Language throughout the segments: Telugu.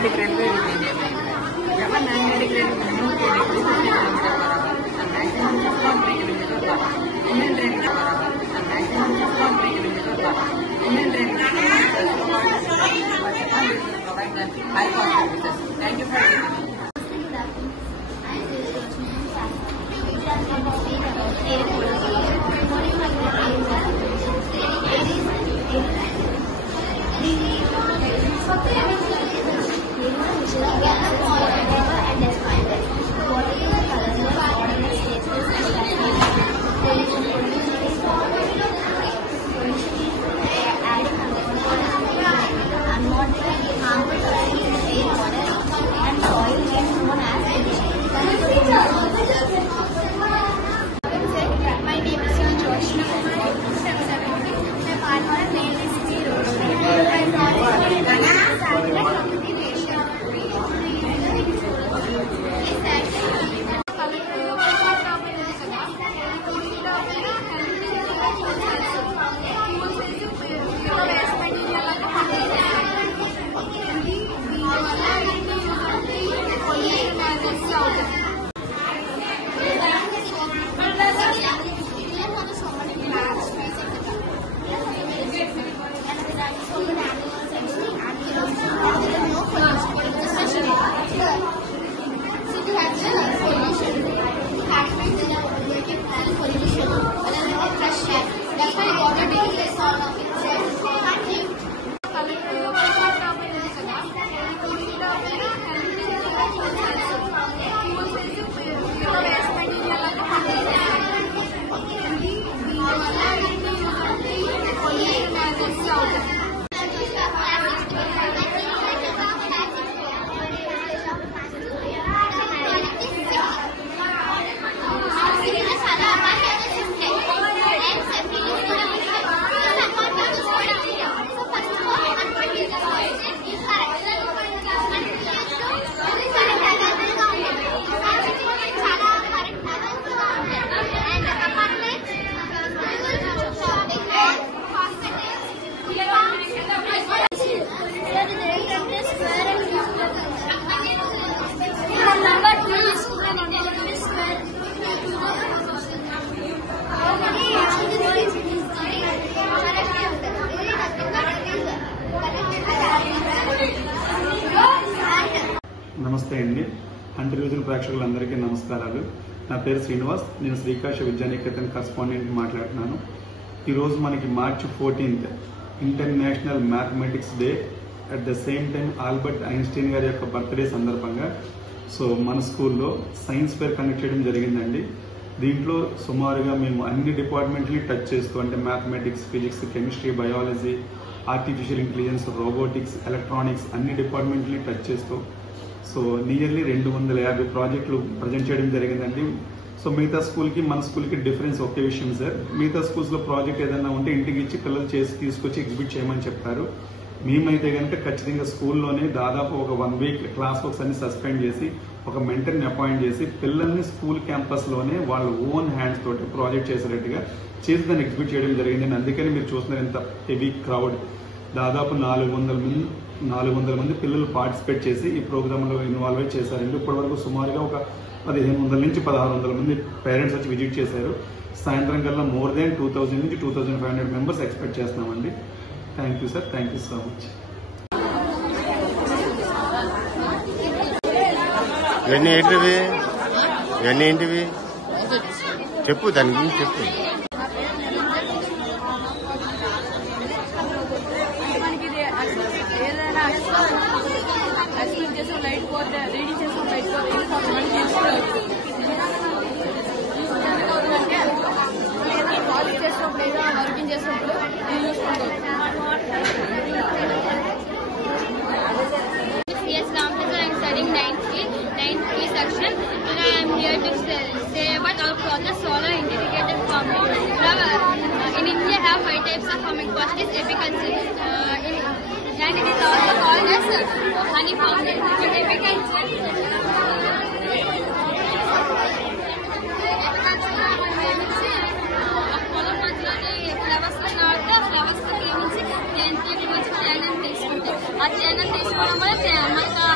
डिफरेंट जब non different Thank you for నమస్తే అండి. అంతర్వేదిన ప్రేక్షకులందరికీ నమస్కారాలు. నా పేరు శ్రీనివాస్. నేను శ్రీకాశ విద్యానికేతన్ కరెస్పాండెంట్ మాట్లాడుతున్నాను. ఈరోజు మనకి మార్చి 14th international mathematics day. At the same time Albert Einstein గారి యొక్క బర్త్డే సందర్భంగా మన స్కూల్లో సైన్స్ ఫేర్ కండక్ట్ చేయడం జరిగిందండి. దీంట్లో సుమారుగా మేము అన్ని డిపార్ట్మెంట్ని టచ్ చేస్తూ, అంటే mathematics, physics, chemistry, biology, artificial intelligence, robotics, electronics అన్ని డిపార్ట్మెంట్ని టచ్ చేస్తూ నియర్లీ 250 ప్రాజెక్టులు ప్రజెంట్ చేయడం జరిగిందండి. మిగతా స్కూల్కి మన స్కూల్కి డిఫరెన్స్ ఒకే విషయం సార్. మిగతా స్కూల్స్లో ప్రాజెక్ట్ ఏదైనా ఉంటే ఇంటికి ఇచ్చి పిల్లలు చేసి తీసుకొచ్చి ఎగ్జిబిట్ చేయమని చెప్తారు. మేమైతే కనుక ఖచ్చితంగా స్కూల్లోనే దాదాపు ఒక 1 వీక్ క్లాస్ వర్క్స్ అన్ని సస్పెండ్ చేసి ఒక మెంటర్ని అపాయింట్ చేసి పిల్లల్ని స్కూల్ క్యాంపస్లోనే వాళ్ళ ఓన్ హ్యాండ్స్ తోటి ప్రాజెక్ట్ చేసేటట్టుగా చేసి దాన్ని ఎగ్జిబిట్ చేయడం జరిగింది. అందుకని మీరు చూస్తున్నారు ఎంత హెవీ క్రౌడ్. దాదాపు 400 మంది పిల్లలు పార్టిసిపేట్ చేసి ఈ ప్రోగ్రాంలో ఇన్వాల్వ్ అయి చేశారండి. ఇప్పటి వరకు సుమారుగా ఒక 1500 నుంచి 1600 మంది పేరెంట్స్ వచ్చి విజిట్ చేశారు. సాయంత్రం కల్లా మోర్ దాన్ 2000 నుంచి 2500 మెంబర్స్ ఎక్స్పెక్ట్ చేస్తున్నామండి. Thank you sir. Thank you so much. ఇవన్నీ ఏంటివి చెప్పు, దాని గురించి చెప్పు. లైట్ పోతే రీడింగ్ చేస్తాం, లైట్ పోతే ప్రాజెక్ట్ చేసినప్పుడు లేదా వర్కింగ్ చేసినప్పుడు section. Today I am here to say about our process solar integrated farming. In India, have 5 types of farming. First is apiculture, and it is also called as honey farming. In apiculture, పొలం మధ్యలోని ఫ్లవర్స్ నాటితే ఫ్లవర్స్ నుంచి చైన్ తీసుకుంటాం. ఆ చైన్ తీసుకోవడం వల్ల మనకు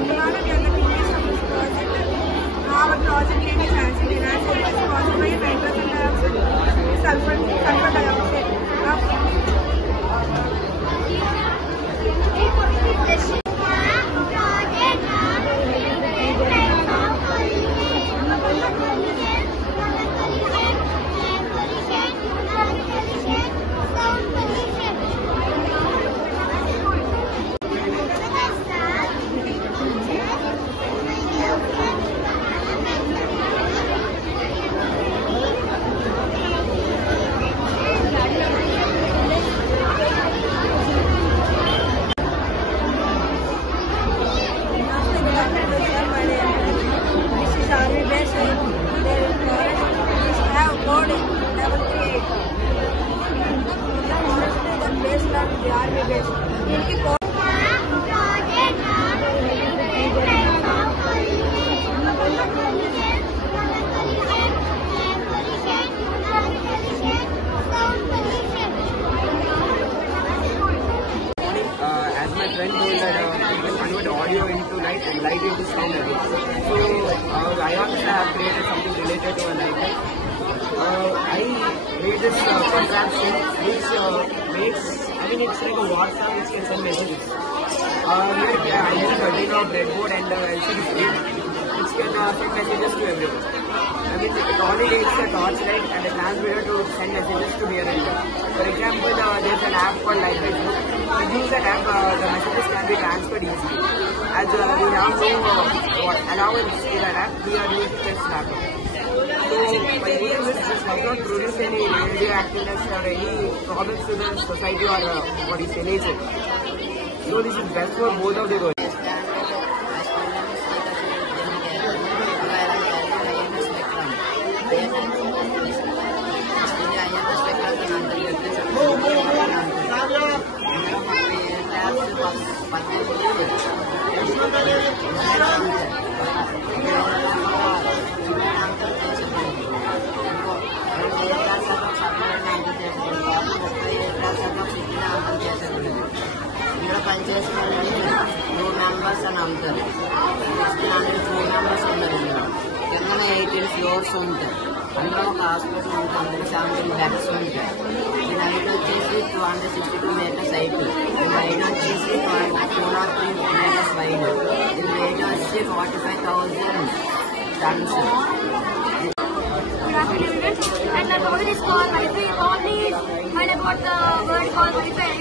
at the moment we are the finished of this project. Our project name is acid enhancer. It is caused by nitrogen dioxide, sulfur dioxide. As my friend told that you can convert audio into light and light into sound again. So I also have created something related to a light. I made this contraption which makes, it's like a WhatsApp which can send messages. Here I use a Arduino breadboard and LCD screen which can send messages to everyone. It only takes a torchlight and a transmitter to send messages to here and there. For example, there's an app called Lightbase. To use that app, the messages can be transferred easily. As we have no allowance to that app, we are using this laptop. So by using this does not produce any radioactiveness or any problems to the society or nature. So this is best for both of the goals. పనిచేసిన 2 మెంబర్స్ అని అమ్ముతారు. 2 మెంబర్స్ ఉన్నారు. కింద 18 ఫ్లోర్స్ ఉంటాయి. అందులో ఒక హాస్పిటల్ ఉంటుంది. 17 బెడ్స్ ఉంటాయి. దీని హైట్ వచ్చేసి 262 మీటర్స్ హైట్. దీని వైడ్ వచ్చేసి 203 మీటర్స్ వైడ్. దీని వెయిట్ వచ్చి 45,000 turns. Good afternoon, and the word is called Wi-Fi. You probably heard about the word called Wi-Fi,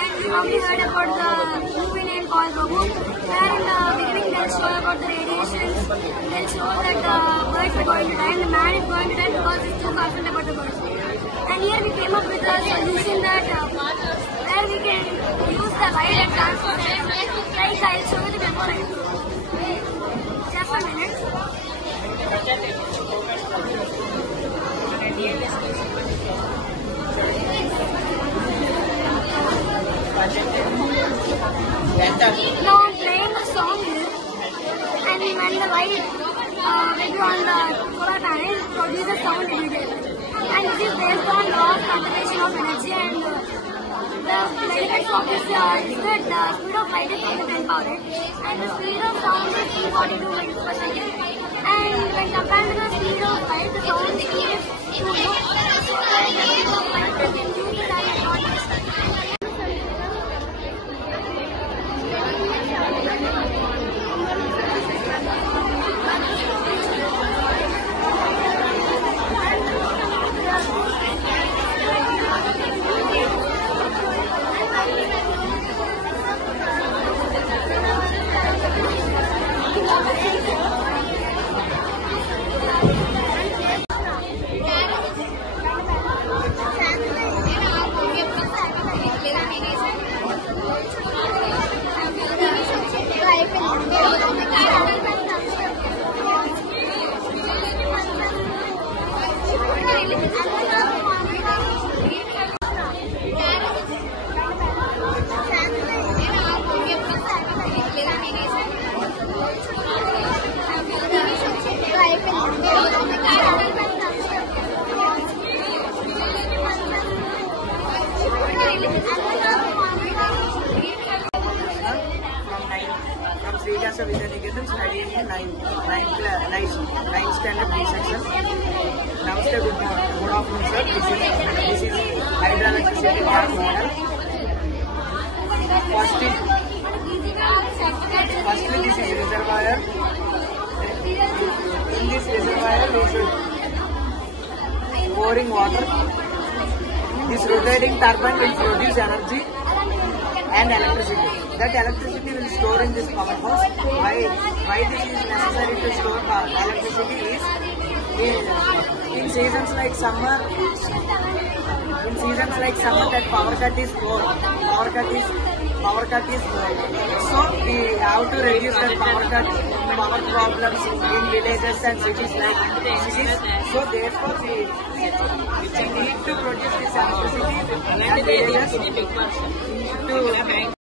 and you probably heard about the movie name called Robot. Where in the beginning they'll show about the radiations, they'll show that the birds are going to die and the man is going to die because he's too concerned about the birds. And here we came up with a solution that where we can use the light and transfer it. Like I'll show you the before it. Just a minute. Now I'm playing the song here, and when the light will be on the solar panel, it produces sound immediately. And this is based on law of conservation of energy, and the light of this is that the speed of light is only 10 power, and the speed of sound is 242 meters per second. And when compared to the speed of light, the sound speed is too low. So the speed of light we can use that and not Srikasha Vidyaniketan, studying in 9th standard B section. Namaste, good afternoon, sir. This is hydroelectricity plant model. Firstly, this is reservoir. In this reservoir, we should pouring water. This rotating turbine will produce energy and electricity. That electricity will store in this powerhouse. Why this is necessary to store electricity is in seasons like summer. That power cut is more. Power cut is more. So we have to reduce the power problems in villages and cities like cities. So therefore we need to produce this electricity and villages to